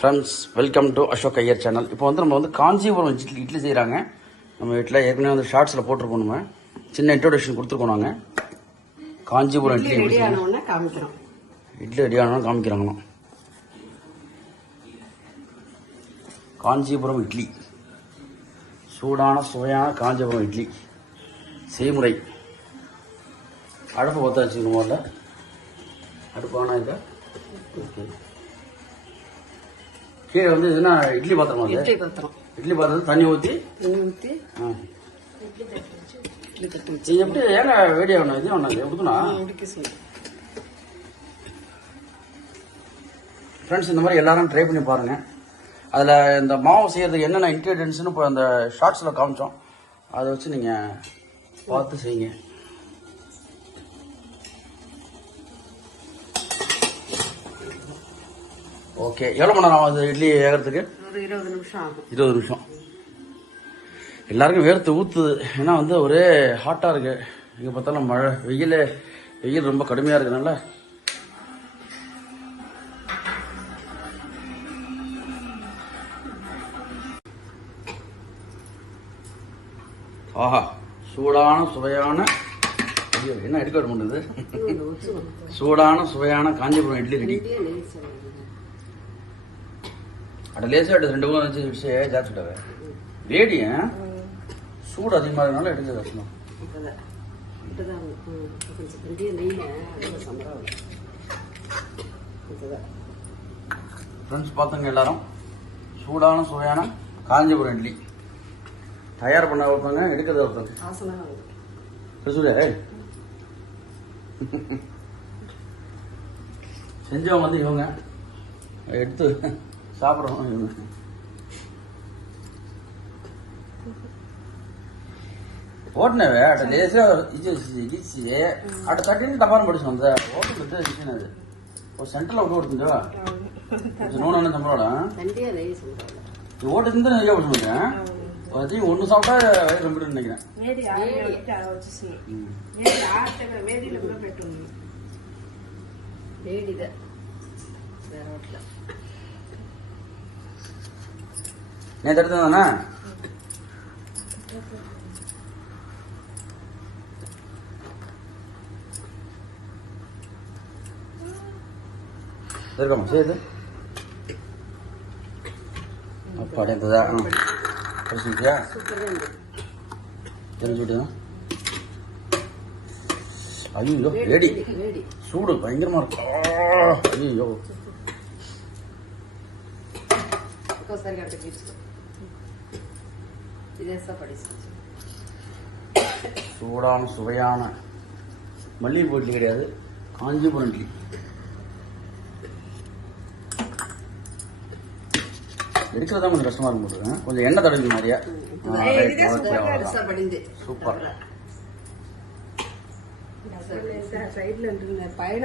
Friends, welcome to Ashok Iyer channel. இப்போ வந்து நம்ம வந்து காஞ்சிபுரம் இட்லி செய்கிறாங்க. நம்ம வீட்டில் ஏற்கனவே வந்து ஷார்ட்ஸில் போட்டிருப்போம். நம்ம சின்ன இன்ட்ரோடக்ஷன் கொடுத்துருக்கோம். நாங்கள் காஞ்சிபுரம் இட்லி ரெடி ஆனோன்னு காமிக்கிறோம். இட்லி ரெடி ஆனோன்னு காமிக்கிறாங்களாம். காஞ்சிபுரம் இட்லி, சூடான சுவையான காஞ்சிபுரம் இட்லி செய்முறை. அடுப்பு பற்ற வச்சுக்கணும். முதல்ல அடுப்பானா இருக்கா? ஓகே. கீழே வந்து இதுனா இட்லி பாத்திரமா? இட்லி பாத்திரம் தண்ணி ஊற்றி எப்படி ஏங்க வேடி ஆகணும்? இது ஒன்று எப்படின்னா ஃப்ரெண்ட்ஸ், இந்த மாதிரி எல்லாரும் ட்ரை பண்ணி பாருங்க. அதில் இந்த மாவு செய்யறதுக்கு என்னென்ன இன்க்ரீடியன்ட்ஸ்னு இப்போ அந்த ஷார்ட்ஸில் காமிச்சோம். அதை வச்சு நீங்கள் பார்த்து செய்யுங்க. ஓகே. எவ்வளோ மணி நேரம் ஆகுது இட்லி வேகிறதுக்கு? ஒரு 20 நிமிஷம் ஆகும். 20 நிமிஷம். எல்லாருக்கும் வேர்த்து ஊற்றுது. ஏன்னா வந்து ஒரே ஹாட்டாக இருக்கு. இங்கே பார்த்தாலும் மழை, வெயில் ரொம்ப கடுமையாக இருக்குனால ஆஹா, சூடான சுவையான என்ன எடுக்க வர முடியுது. சூடான சுவையான காஞ்சிபுரம் இட்லி ரெடி. அட லேசாக எடுத்து 2 மூணு வச்சு ஜாச்சுட்டாவே. வேடிய சூடு அதிகமாக இருக்கனால எடுக்க கஷ்டம். ஃப்ரெண்ட்ஸ், பார்த்துங்க எல்லாரும், சூடான சுவையான காஞ்சிபுரம் இட்லி தயார் பண்ண ஒருத்தவங்க, எடுக்கிறது ஒருத்தவங்க. செஞ்சவங்க வந்து இவங்க, எடுத்து சாப்பிட்றோம். இவங்க ஓட்டுனவே அட லேசா இடிச்சு அட தட்டின்னு டப்பாரம் படிச்சோம். அந்த ஓட்டு விஷயம் அது ஒரு சென்டர்ல விட்டு ஓட்டுங்க. நூனு தம்பரோட ஓட்டு இருந்து நிறைய ஓட்டுங்க. அதையும் ஒன்று சாப்பிட்டா ரொம்ப நினைக்கிறேன். நேற்று எடுத்து தானே இருக்காமா சரி அப்பாடி இருந்ததா? படிச்சுக்கிட்டியா? தெரிஞ்சுக்கிட்டா? ஐயோ வேடி, சூடு பயங்கரமா இருக்கு. ஐயோ சூடான சுவையான மல்லிகைப்பூ இட்லி கிடையாது, காஞ்சிபுரம் இட்லி. எடுக்கிறதா கொஞ்சம் கஷ்டமா இருக்கும். கொஞ்சம் எண்ணெய் தடவி மாதிரியா. சூப்பர்.